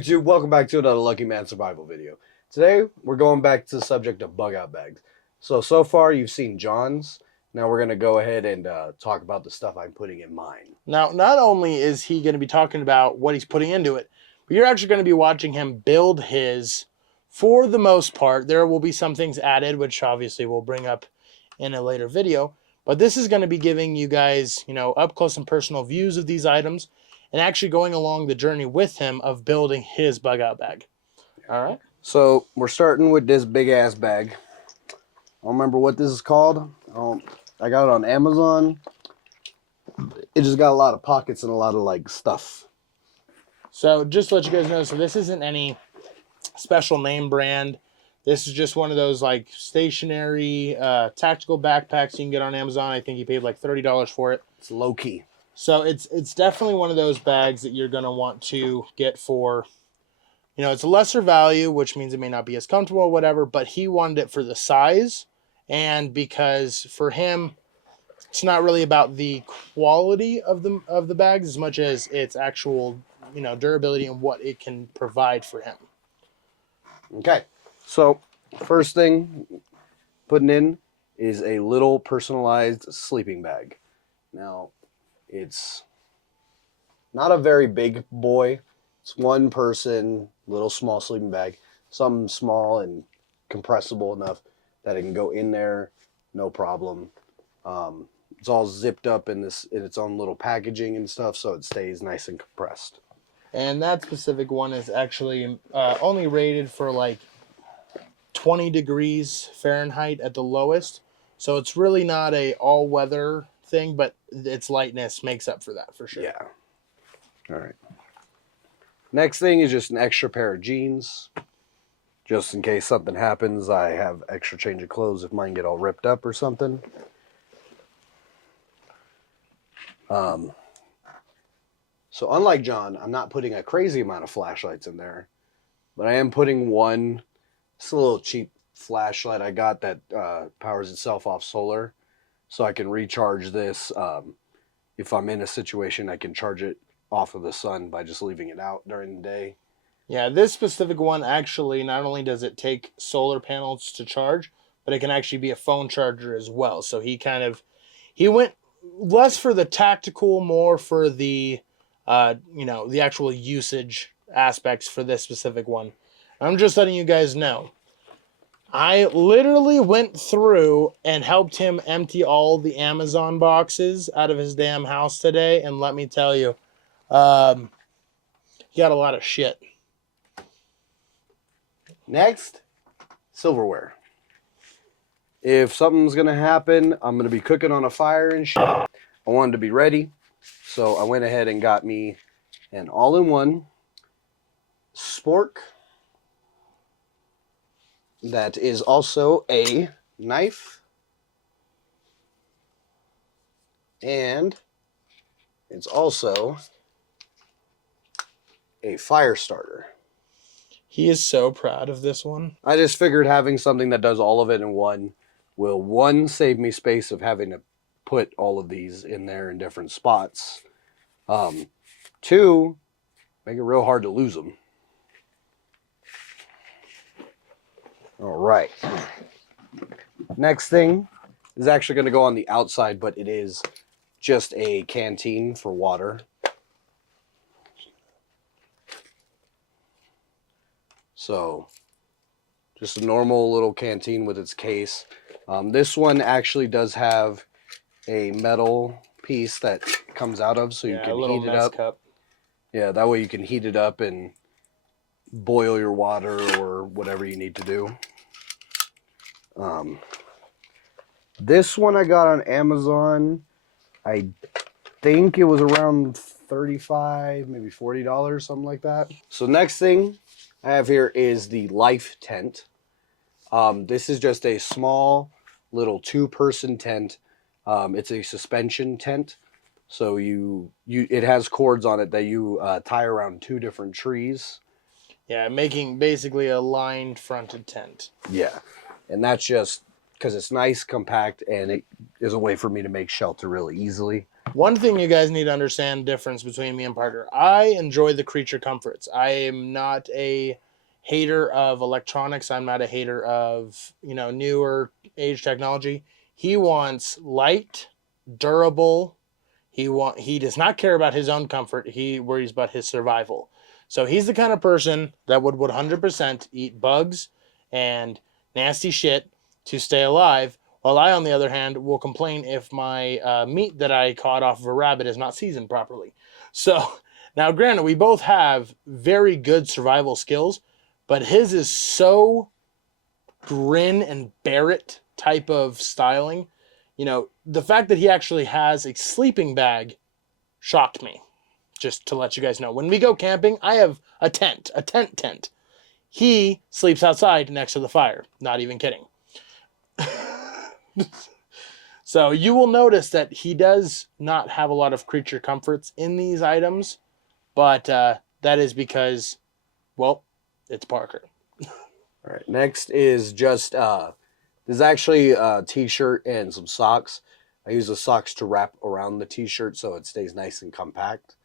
YouTube? Welcome back to another Lucky Man survival video. Today, we're going back to the subject of bug out bags. So far you've seen John's. Now we're going to go ahead and talk about the stuff I'm putting in mine. Now, not only is he going to be talking about what he's putting into it, but you're actually going to be watching him build his, for the most part. There will be some things added, which obviously we'll bring up in a later video. But this is going to be giving you guys, up close and personal views of these items and actually going along the journey with him of building his bug out bag. All right. So we're starting with this big ass bag. I don't remember what this is called. I got it on Amazon. It just got a lot of pockets and a lot of stuff. So just to let you guys know, so this isn't any special name brand. This is just one of those stationary tactical backpacks you can get on Amazon. I think he paid $30 for it. It's low key. So it's definitely one of those bags that you're going to want to get for, it's a lesser value, which means it may not be as comfortable or whatever, but he wanted it for the size and because for him, it's not really about the quality of the bags as much as its actual, durability and what it can provide for him. Okay. So first thing putting in is a little personalized sleeping bag. Now, it's not a very big boy. It's one person, little small sleeping bag. Something small and compressible enough that it can go in there, no problem. It's all zipped up in its own little packaging and stuff, so it stays nice and compressed. And that specific one is actually only rated for 20 degrees Fahrenheit at the lowest. So it's really not a all-weather thing, but its lightness makes up for that for sure. Yeah. All right. Next thing is just an extra pair of jeans. Just in case something happens, I have extra change of clothes if mine get all ripped up or something. So unlike John, I'm not putting a crazy amount of flashlights in there, but I am putting one. It's a little cheap flashlight I got that powers itself off solar, so I can recharge this. If I'm in a situation, I can charge it off of the sun by just leaving it out during the day. Yeah, this specific one actually, not only does it take solar panels to charge, but it can actually be a phone charger as well. So he went less for the tactical, more for the, the actual usage aspects for this specific one. I'm just letting you guys know. I literally went through and helped him empty all the Amazon boxes out of his damn house today, and let me tell you, he got a lot of shit. Next, silverware. If something's going to happen, I'm going to be cooking on a fire and shit. I wanted to be ready, so I went ahead and got me an all-in-one spork. That is also a knife, and it's also a fire starter. He is so proud of this one. I just figured having something that does all of it in one will, one, save me space of having to put all of these in there in different spots. Two, make it real hard to lose them. All right. Next thing is actually going to go on the outside, but it is just a canteen for water. So, just a normal little canteen with its case. This one actually does have a metal piece that comes out of, so you can heat it up. Cup. Yeah, that way you can heat it up and boil your water or whatever you need to do. This one I got on Amazon. I think it was around $35, maybe $40, something like that. So next thing I have here is the Life tent. This is just a small little two-person tent. It's a suspension tent. So it has cords on it that you tie around two different trees. Yeah, making basically a lined fronted tent. Yeah, and that's just because it's nice, compact, and it is a way for me to make shelter really easily. One thing you guys need to understand difference between me and Parker. I enjoy the creature comforts. I am not a hater of electronics. I'm not a hater of, newer age technology. He wants light, durable. He does not care about his own comfort. He worries about his survival. So he's the kind of person that would 100% eat bugs and nasty shit to stay alive. While I, on the other hand, will complain if my meat that I caught off of a rabbit is not seasoned properly. So now, granted, we both have very good survival skills, but his is so grin and bear it type of styling. The fact that he actually has a sleeping bag shocked me. Just to let you guys know. When we go camping, I have a tent. He sleeps outside next to the fire. Not even kidding. So you will notice that he does not have a lot of creature comforts in these items, but that is because, well, it's Parker. All right, next is just there's actually a t-shirt and some socks. I use the socks to wrap around the t-shirt so it stays nice and compact.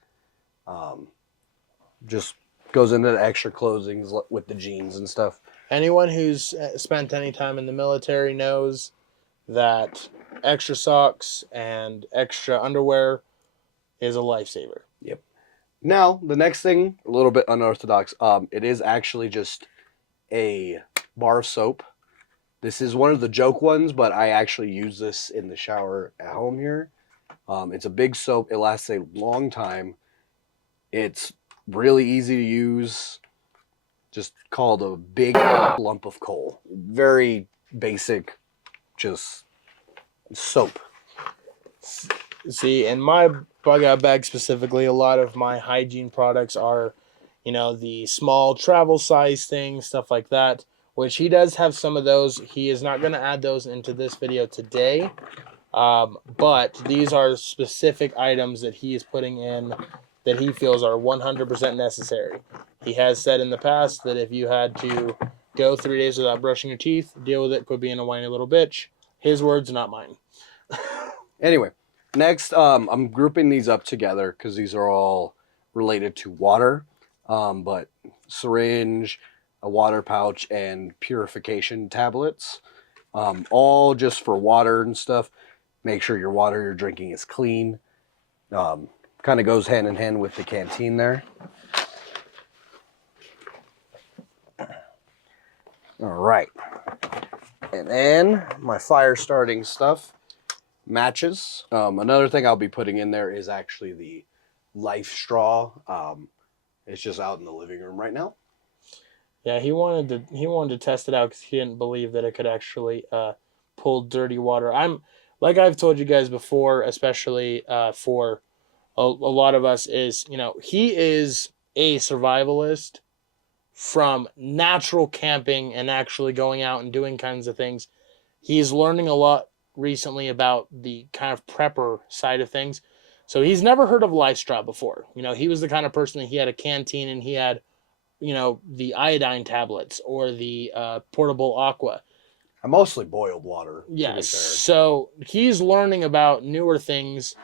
Just goes into the extra clothing with the jeans and stuff. Anyone who's spent any time in the military knows that extra socks and extra underwear is a lifesaver. Yep. Now, the next thing, a little bit unorthodox. It is actually just a bar of soap. This is one of the joke ones, but I actually use this in the shower at home here. It's a big soap. It lasts a long time. It's really easy to use. Just called a big lump of coal. Very basic, just soap. See, in my bug out bag specifically, a lot of my hygiene products are, the small travel size things, stuff like that, which he does have some of those. He is not going to add those into this video today, but these are specific items that he is putting in that he feels are 100% necessary. He has said in the past that if you had to go 3 days without brushing your teeth, deal with it, quit being a whiny little bitch. His words, not mine. Anyway, next, I'm grouping these up together because these are all related to water, but syringe, a water pouch, and purification tablets, all just for water and stuff. Make sure your water you're drinking is clean. Kind of goes hand in hand with the canteen there. All right. And then my fire starting stuff, matches. Another thing I'll be putting in there is actually the life straw. It's just out in the living room right now. Yeah, he wanted to test it out because he didn't believe that it could actually pull dirty water. Like I've told you guys before, especially for a lot of us, is he is a survivalist from natural camping and actually going out and doing kinds of things. He's learning a lot recently about the kind of prepper side of things. So he's never heard of life straw before. He was the kind of person that he had a canteen and he had, the iodine tablets or the portable aqua. I mostly boiled water. Yes. So he's learning about newer things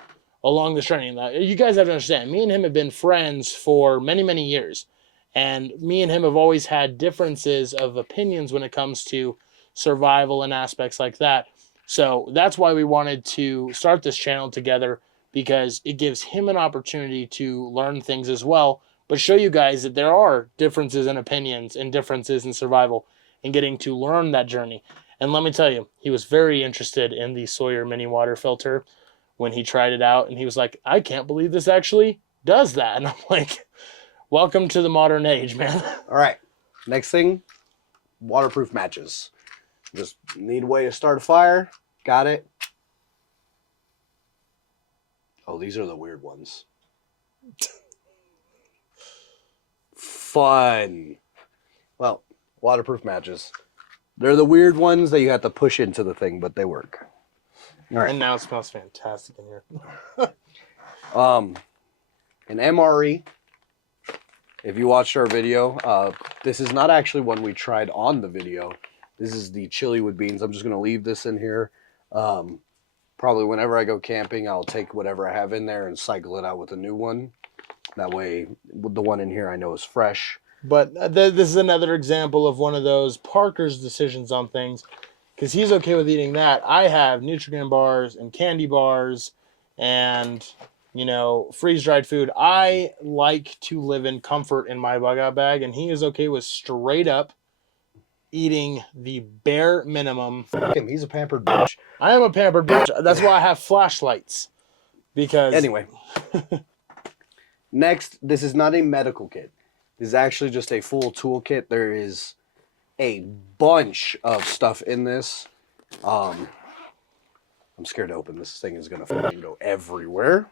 along this journey. You guys have to understand, me and him have been friends for many, many years. And me and him have always had differences of opinions when it comes to survival and aspects like that. So that's why we wanted to start this channel together, because it gives him an opportunity to learn things as well, but show you guys that there are differences in opinions and differences in survival and getting to learn that journey. And let me tell you, he was very interested in the Sawyer mini water filter when he tried it out. And he was like, I can't believe this actually does that. And I'm like, welcome to the modern age, man. All right. Next thing, waterproof matches. Just need a way to start a fire. Got it. Oh, these are the weird ones. Fun. Well, waterproof matches. They're the weird ones that you have to push into the thing, but they work. All right. And now it smells fantastic in here. An MRE. If you watched our video, this is not actually one we tried on the video. This is the chili with beans. I'm just going to leave this in here. probably whenever I go camping, I'll take whatever I have in there and cycle it out with a new one. That way, the one in here I know is fresh. But this is another example of one of those Parker's decisions on things, because he's okay with eating that. I have Nutrigrain bars and candy bars and, freeze-dried food. I like to live in comfort in my bug out bag, and he is okay with straight up eating the bare minimum. He's a pampered bitch. I am a pampered bitch. That's why I have flashlights. Because anyway, next, this is not a medical kit. This is actually just a full toolkit. There is a bunch of stuff in this. I'm scared to open this thing. Is gonna fucking go everywhere.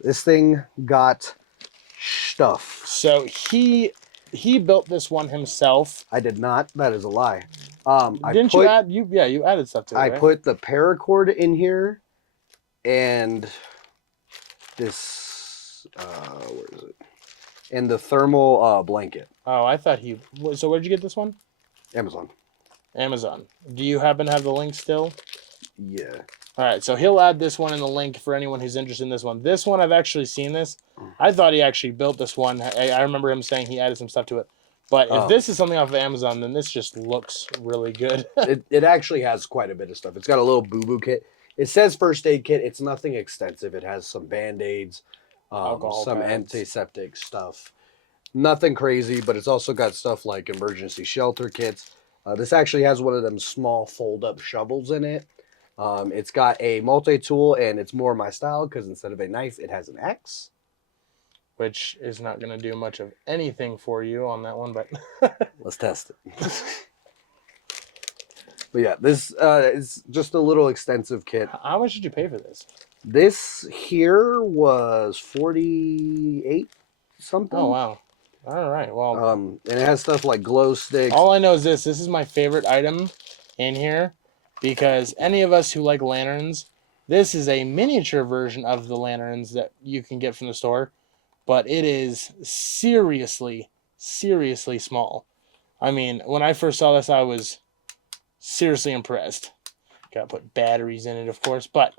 This thing got stuff. So he built this one himself. I did not. That is a lie. You add? You added stuff to it. I right? put the paracord in here, and this. Where is it? And the thermal blanket. Oh, I thought he. So where'd you get this one? Amazon. Amazon. Do you happen to have the link still? Yeah. All right, so he'll add this one in the link for anyone who's interested in this one. This one, I've actually seen this. I thought he actually built this one. I remember him saying he added some stuff to it. But if this is something off of Amazon, then this just looks really good. it actually has quite a bit of stuff. It's got a little boo-boo kit. It says first aid kit. It's nothing extensive. It has some Band-Aids, some pads. antiseptic stuff. Nothing crazy, but it's also got stuff like emergency shelter kits. This actually has one of them small fold-up shovels in it. It's got a multi-tool, and it's more my style because instead of a knife, it has an axe. Which is not going to do much of anything for you on that one, but... Let's test it. But yeah, this is just a little extensive kit. How much did you pay for this? This here was 48 something. Oh, wow. All right, well... And it has stuff like glow sticks. All I know is this is my favorite item in here, because any of us who like lanterns, this is a miniature version of the lanterns that you can get from the store, but it is seriously, seriously small. I mean, when I first saw this, I was seriously impressed. Got to put batteries in it, of course, but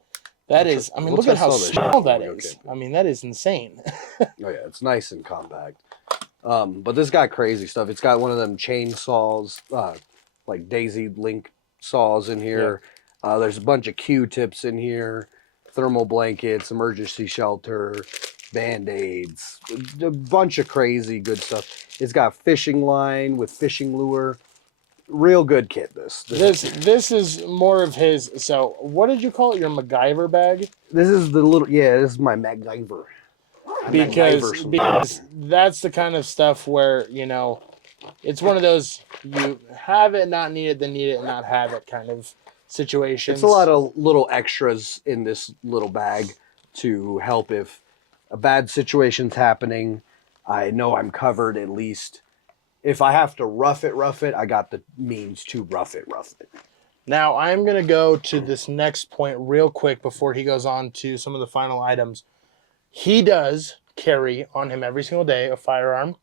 that is, I mean, look at how small that is. I mean, that is insane. Oh yeah, it's nice and compact. But this got crazy stuff. It's got one of them chainsaws, like daisy link saws in here. Yeah. There's a bunch of Q-tips in here, thermal blankets, emergency shelter, Band-Aids, a bunch of crazy good stuff. It's got fishing line with fishing lure. Real good kit, this is more of his. So what did you call it? Your MacGyver bag? This is the little, this is my MacGyver. Because that's the kind of stuff where, it's one of those you have it, not need it, then need it and not have it kind of situations. It's a lot of little extras in this little bag to help if a bad situation's happening. I know I'm covered at least. If I have to rough it, I got the means to rough it. Now, I'm going to go to this next point real quick before he goes on to some of the final items. He does carry on him every single day a firearm,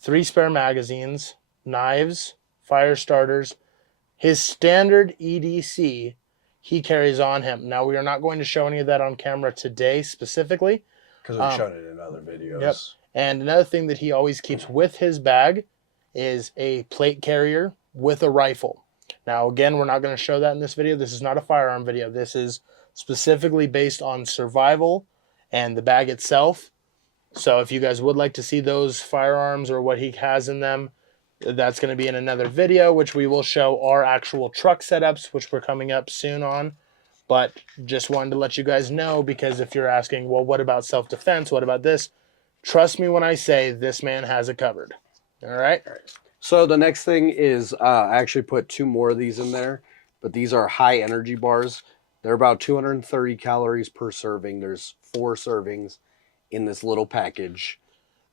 3 spare magazines, knives, fire starters. His standard EDC he carries on him. Now, we are not going to show any of that on camera today specifically. Because we've shown it in other videos. Yep. And another thing that he always keeps with his bag is a plate carrier with a rifle. Now, again, we're not going to show that in this video. This is not a firearm video. This is specifically based on survival and the bag itself. So if you guys would like to see those firearms or what he has in them, that's going to be in another video, which we will show our actual truck setups, which we're coming up soon on. But just wanted to let you guys know, because if you're asking, well, what about self-defense? What about this? Trust me when I say this man has it covered. All right? So the next thing is I actually put 2 more of these in there, but these are high energy bars. They're about 230 calories per serving. There's 4 servings in this little package.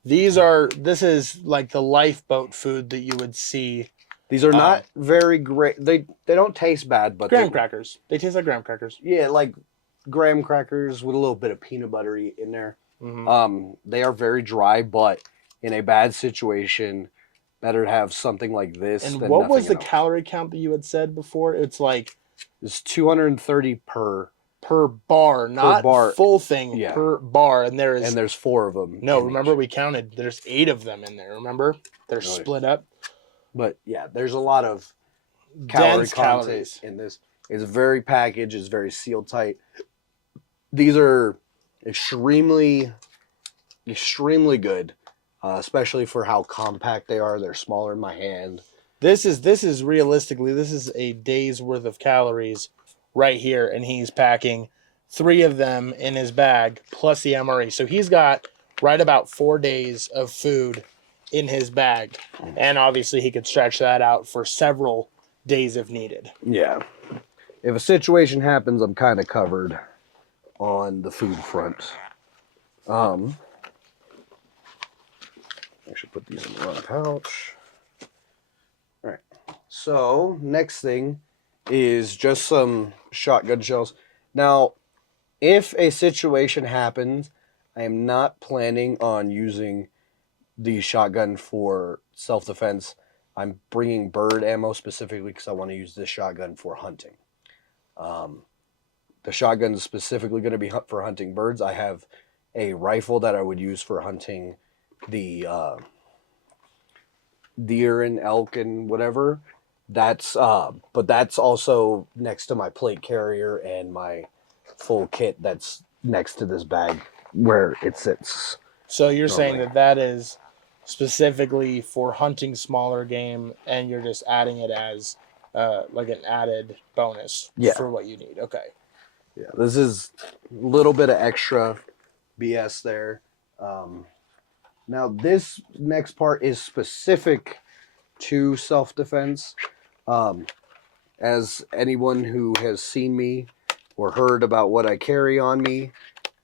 This is like the lifeboat food that you would see. These are not very great. They don't taste bad, but graham crackers. They taste like graham crackers. Yeah, like graham crackers with a little bit of peanut buttery in there. Mm-hmm. They are very dry, but in a bad situation, better to have something like this. And than what was the else. calorie count that you had said before? It's like It's 230 per bar, not bar. full thing, Yeah. per bar. And there's 4 of them. No, remember we counted. There's 8 of them in there. Remember, they're split up. But yeah, there's a lot of Dense content calories in this. It's very packaged. It's very sealed tight. These are extremely good, especially for how compact they are. They're smaller in my hand. This is realistically, this is a day's worth of calories right here, and he's packing 3 of them in his bag plus the MRE. So he's got right about 4 days of food in his bag, and obviously he could stretch that out for several days if needed. Yeah. If a situation happens, I'm kind of covered on the food front. I should put these in the wrong pouch. All right. So next thing is just some shotgun shells. Now, if a situation happens, I am not planning on using the shotgun for self-defense. I'm bringing bird ammo specifically because I want to use this shotgun for hunting. The shotgun is specifically going to be for hunting birds. I have a rifle that I would use for hunting the deer and elk and whatever. But that's also next to my plate carrier and my full kit that's next to this bag where it sits. So you're saying that is specifically for hunting smaller game, and you're just adding it as like an added bonus for what you need. Okay. Yeah, this is a little bit of extra BS there. Now, this next part is specific to self-defense. As anyone who has seen me or heard about what I carry on me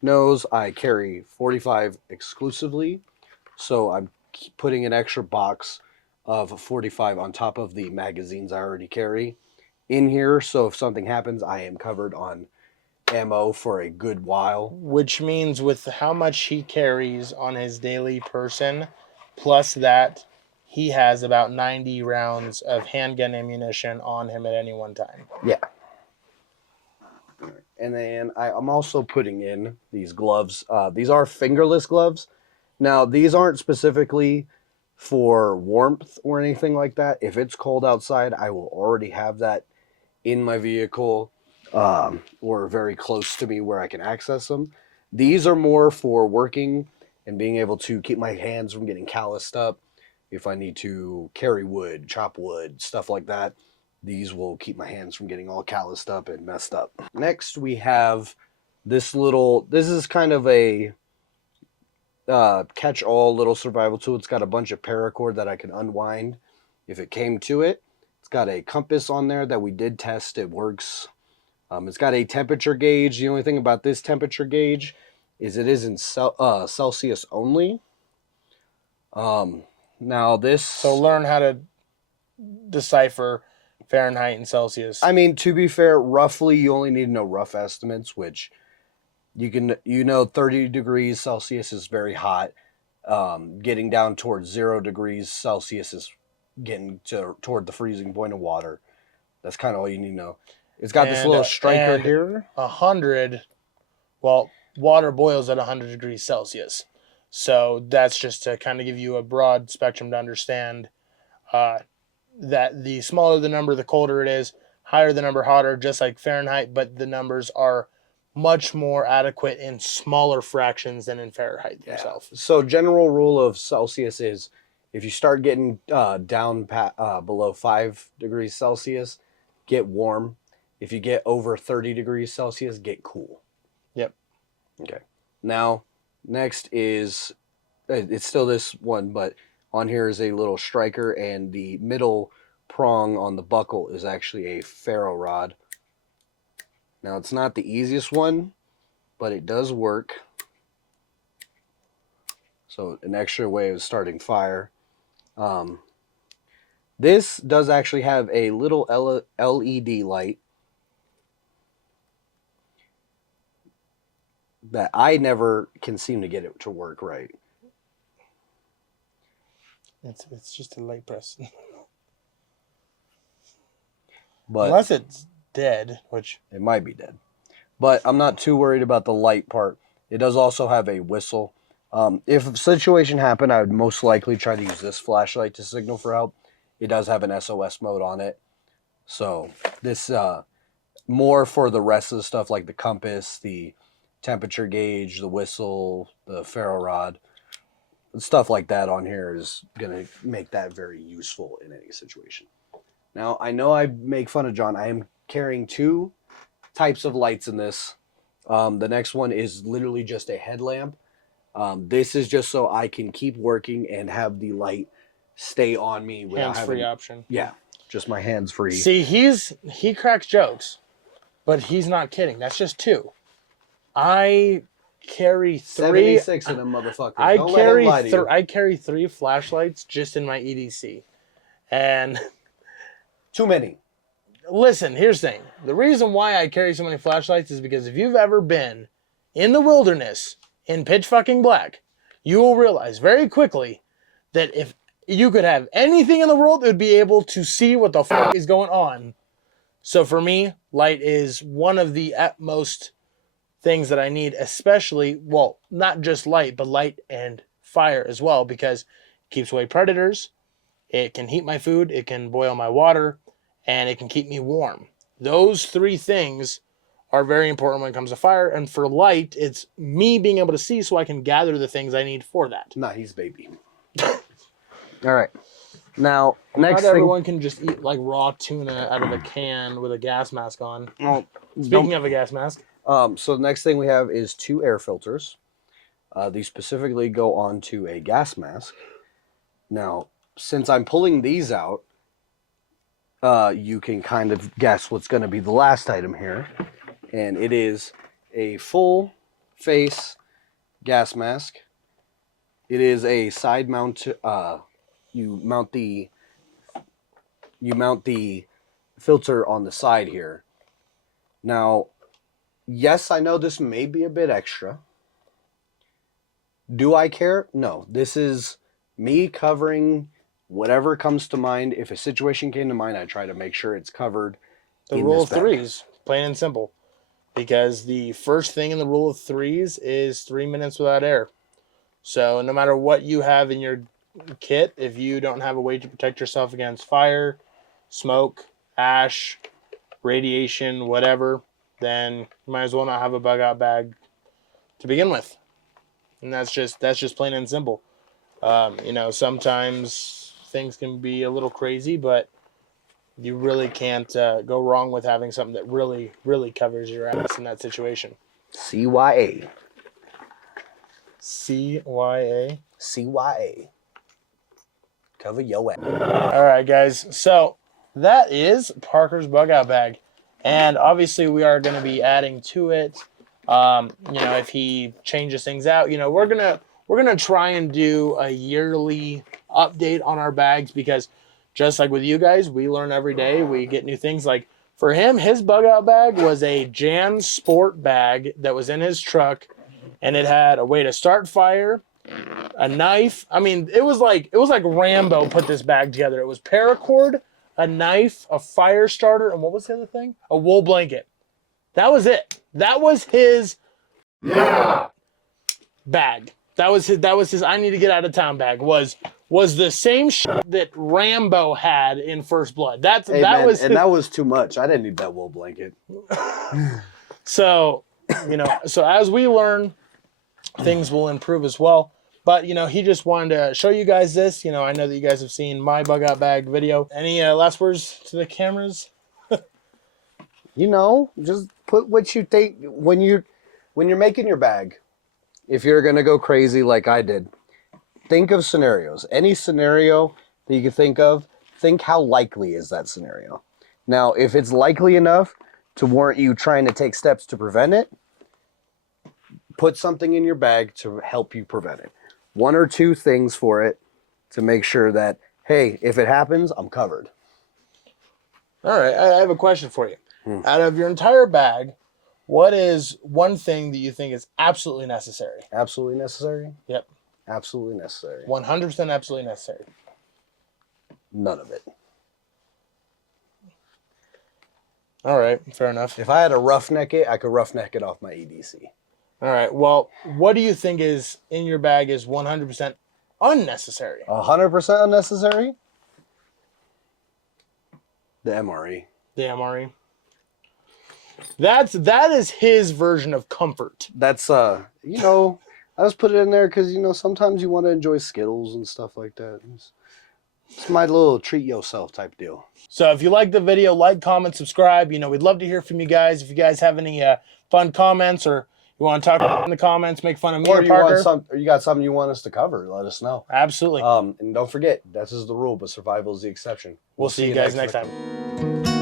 knows, I carry 45 exclusively. So I'm putting an extra box of 45 on top of the magazines I already carry in here. So if something happens, I am covered on ammo for a good while. Which means with how much he carries on his daily person, plus that he has about 90 rounds of handgun ammunition on him at any one time. Yeah. And then I'm also putting in these gloves. These are fingerless gloves. Now, these aren't specifically for warmth or anything like that. If it's cold outside, I will already have that in my vehicle or very close to me where I can access them. These are more for working and being able to keep my hands from getting calloused up. If I need to carry wood, chop wood, stuff like that, these will keep my hands from getting all calloused up and messed up. Next, we have this is kind of a catch-all little survival tool. It's got a bunch of paracord that I can unwind if it came to it. It's got a compass on there that we did test. It works. It's got a temperature gauge. The only thing about this temperature gauge is it is in Celsius only. Now this... So learn how to decipher Fahrenheit and Celsius. I mean, to be fair, roughly you only need to know rough estimates, which you can, 30 degrees Celsius is very hot. Getting down towards 0 degrees Celsius is getting toward the freezing point of water. That's kind of all you need to know. It's got this little striker here. 100, well, water boils at 100 degrees Celsius. So that's just to kind of give you a broad spectrum to understand that the smaller the number, the colder it is, higher the number, hotter, just like Fahrenheit, but the numbers are much more adequate in smaller fractions than in Fahrenheit themselves. So general rule of Celsius is if you start getting down below 5 degrees Celsius, get warm. If you get over 30 degrees Celsius, get cool. Yep. Okay. Now, next is, it's still this one, but on here is a little striker, and the middle prong on the buckle is actually a ferro rod. Now, it's not the easiest one, but it does work. So, an extra way of starting fire. This does actually have a little LED light that I never can seem to get it to work right. It's just a light press. But unless it's dead, which... It might be dead. But I'm not too worried about the light part. It does also have a whistle. If a situation happened, I would most likely try to use this flashlight to signal for help. It does have an SOS mode on it. So this more for the rest of the stuff like the compass, the temperature gauge, the whistle, the ferro rod, stuff like that on here is going to make that very useful in any situation. Now, I know I make fun of John. I am carrying 2 types of lights in this. The next one is literally just a headlamp. This is just so I can keep working and have the light stay on me without hands-free option. Yeah, just my hands free. See, he cracks jokes, but he's not kidding. That's just 2. I carry 3. 76 of them motherfuckers. I carry 3 flashlights just in my EDC, and too many. Listen, here's the thing. The reason why I carry so many flashlights is because if you've ever been in the wilderness in pitch fucking black, you will realize very quickly that if you could have anything in the world, it would be able to see what the fuck is going on. So for me, light is one of the utmost things that I need, especially, well, not just light, but light and fire as well, because it keeps away predators, it can heat my food, it can boil my water, and it can keep me warm. Those 3 things are very important when it comes to fire. And for light, it's me being able to see so I can gather the things I need for that. Nice, baby. All right. Now, next Not thing... everyone can just eat like raw tuna out of a can with a gas mask on. Well, Speaking of a gas mask. So the next thing we have is 2 air filters. These specifically go onto a gas mask. Now, since I'm pulling these out, you can kind of guess what's going to be the last item here. And it is a full face gas mask. It is a side mount. You mount the filter on the side here. Now, yes, I know this may be a bit extra. Do I care? No. This is me covering whatever comes to mind. If a situation came to mind, I try to make sure it's covered. The rule of 3s, plain and simple. Because the first thing in the rule of 3s is 3 minutes without air. So no matter what you have in your kit, if you don't have a way to protect yourself against fire, smoke, ash, radiation, whatever, then you might as well not have a bug out bag to begin with. And that's just plain and simple. Sometimes things can be a little crazy, but you really can't go wrong with having something that really, really covers your ass in that situation. CYA. CYA? CYA. Cover your ass. All right, guys. So that is Parker's bug out bag. And obviously we are going to be adding to it. If he changes things out, we're going to try and do a yearly update on our bags, because just like with you guys, we learn every day. We get new things. Like for him, his bug out bag was a Jan Sport bag that was in his truck, and it had a way to start fire, a knife. I mean, it was like Rambo put this bag together. It was paracord, a knife, a fire starter, and what was the other thing? A wool blanket. That was it. That was his bag. That was his I need to get out of town bag. Was the same shit that Rambo had in First Blood. That was too much. I didn't need that wool blanket. So as we learn, things will improve as well. But he just wanted to show you guys this. I know that you guys have seen my bug out bag video. Any last words to the cameras? Just put what you think when you're making your bag. If you're gonna go crazy like I did, think of scenarios. Any scenario that you can think how likely is that scenario. Now, if it's likely enough to warrant you trying to take steps to prevent it, put something in your bag to help you prevent it. 1 or 2 things for it to make sure that, hey, if it happens, I'm covered. All right, I have a question for you. Out of your entire bag, what is one thing that you think is absolutely necessary? Absolutely necessary? Yep. Absolutely necessary. 100% absolutely necessary. None of it. All right, fair enough. If I had to roughneck it, I could roughneck it off my EDC. All right, well, what do you think is in your bag is 100% unnecessary? 100% unnecessary? The MRE. The MRE. That is his version of comfort. That's you know, I just put it in there because, you know, sometimes you want to enjoy Skittles and stuff like that. It's my little treat yourself type deal. So if you like the video, like, comment, subscribe. You know, we'd love to hear from you guys. If you guys have any fun comments or you want to talk in the comments, make fun of me or Parker. Or you got something you want us to cover, let us know. Absolutely. And don't forget, this is the rule, but survival is the exception. We'll see you guys next time.